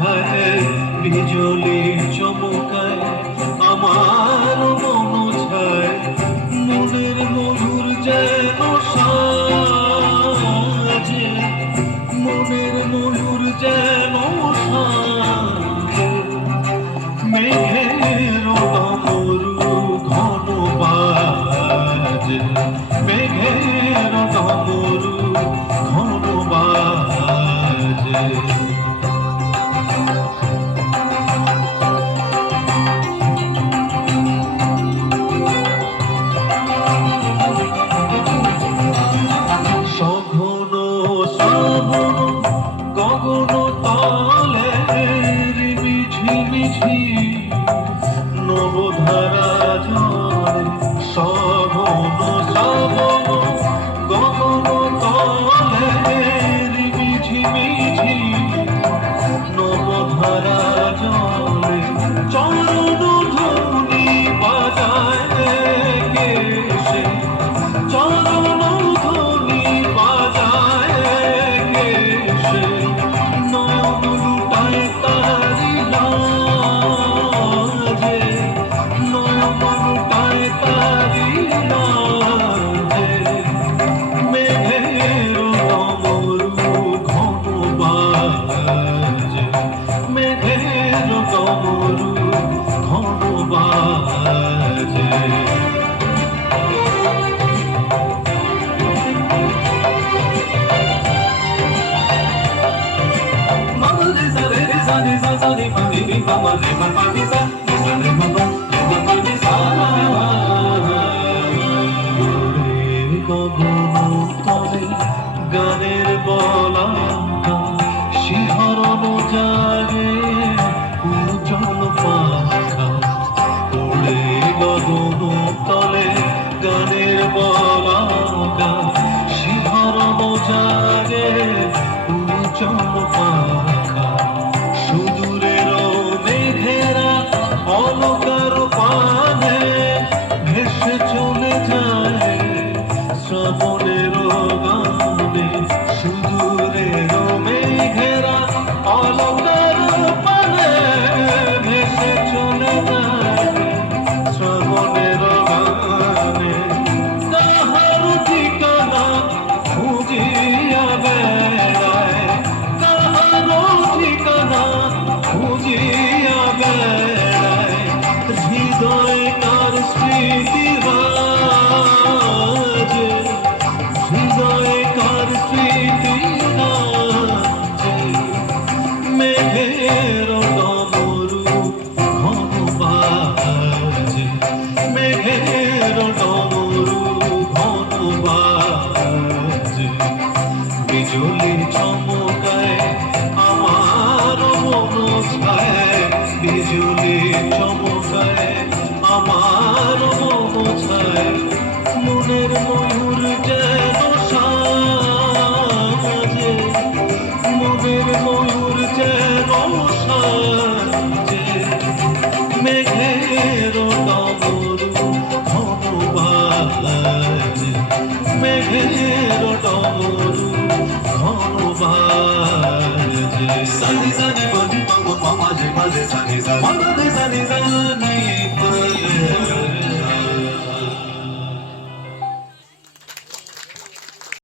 মাথায় বিজলির চমক গানের বলা শিহরণ জাগে উজ্জ্বল পাখা উড়ে গগন তলে গানের বলা শিহরণ জাগে উজ্জ্বল পাখা ঢোলের চমকায় আমার মন ছায় বিজুলি চমকায় আমার மனதில் நினைப்பது